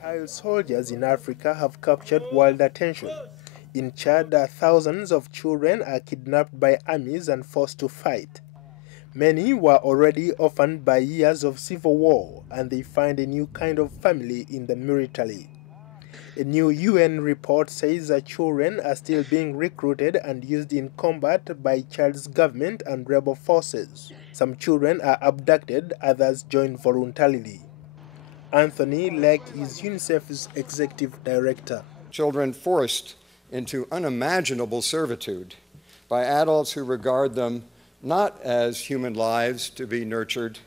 Child soldiers in Africa have captured world attention. In Chad, thousands of children are kidnapped by armies and forced to fight. Many were already orphaned by years of civil war, and they find a new kind of family in the military. A new UN report says that children are still being recruited and used in combat by Chad's government and rebel forces. Some children are abducted, others join voluntarily. Anthony Leck is UNICEF's executive director. Children forced into unimaginable servitude by adults who regard them not as human lives to be nurtured,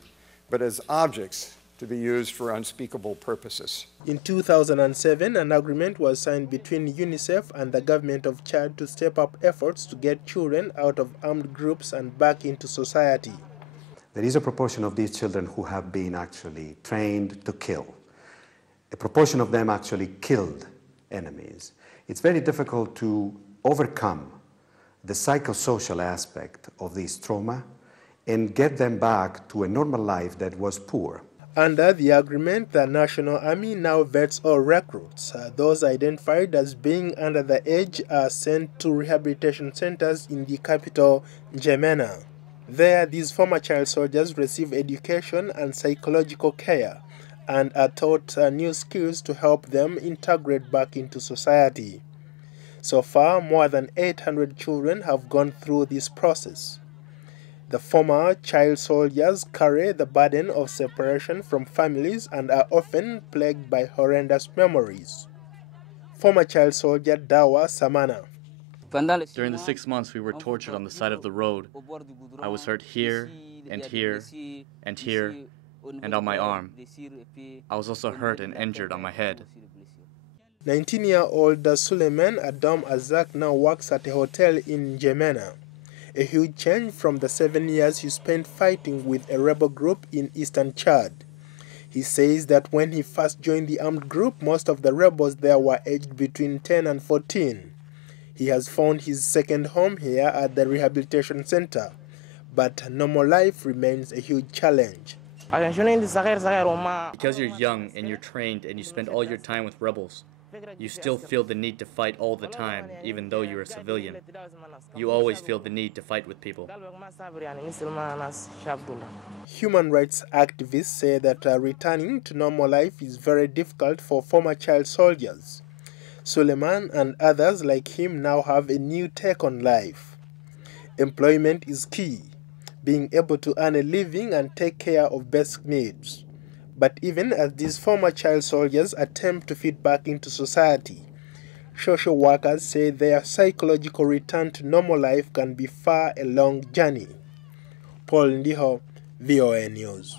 but as objects to be used for unspeakable purposes. In 2007, an agreement was signed between UNICEF and the government of Chad to step up efforts to get children out of armed groups and back into society. There is a proportion of these children who have been actually trained to kill. A proportion of them actually killed enemies. It's very difficult to overcome the psychosocial aspect of this trauma and get them back to a normal life that was poor. Under the agreement, the National Army now vets all recruits. Those identified as being under the age are sent to rehabilitation centers in the capital, N'Djamena. There, these former child soldiers receive education and psychological care and are taught new skills to help them integrate back into society. So far, more than 800 children have gone through this process. The former child soldiers carry the burden of separation from families and are often plagued by horrendous memories. Former child soldier Dawa Samana. During the 6 months we were tortured on the side of the road. I was hurt here, and here, and here, and on my arm. I was also hurt and injured on my head. 19-year-old Suleiman Adam Azak now works at a hotel in N'Djamena, a huge change from the 7 years he spent fighting with a rebel group in eastern Chad. He says that when he first joined the armed group, most of the rebels there were aged between 10 and 14. He has found his second home here at the rehabilitation center, but normal life remains a huge challenge. Because you're young and you're trained and you spend all your time with rebels, you still feel the need to fight all the time, even though you're a civilian. You always feel the need to fight with people. Human rights activists say that returning to normal life is very difficult for former child soldiers. Suleiman and others like him now have a new take on life. Employment is key, being able to earn a living and take care of basic needs. But even as these former child soldiers attempt to fit back into society, social workers say their psychological return to normal life can be far a long journey. Ndiho, VOA News.